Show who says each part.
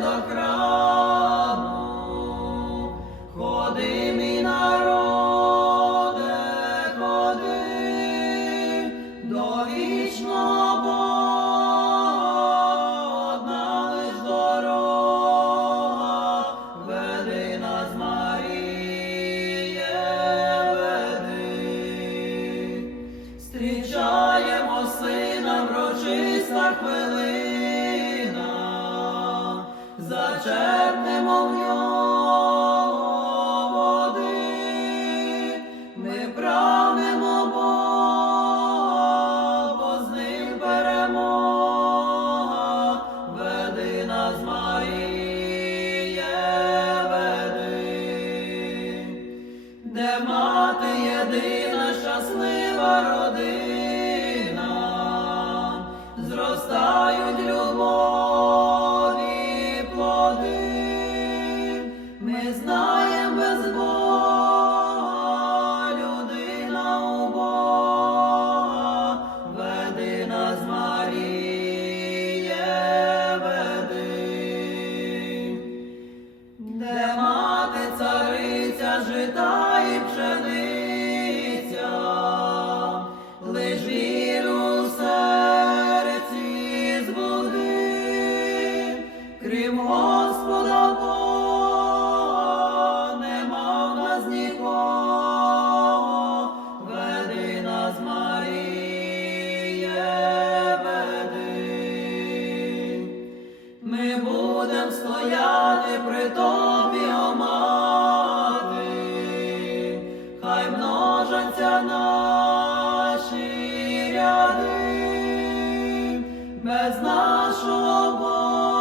Speaker 1: до храму, ходи мій народе, ходи до вічного одна лиш дорога, веди нас Маріє, веди, зустрічаємо сина врочиста хвилина зачерпнемо в нього води, ми прагнемо Бога, бо з ним перемога, веди нас, Маріє, веди. Де мати єдина щаслива родина, зростають ми знаємо без Бога, людина у Бога, веди нас, Маріє, веди. Де мати цариця жита будем стояти при тобі, о мати, хай множаться наші ряди без нашого Бога.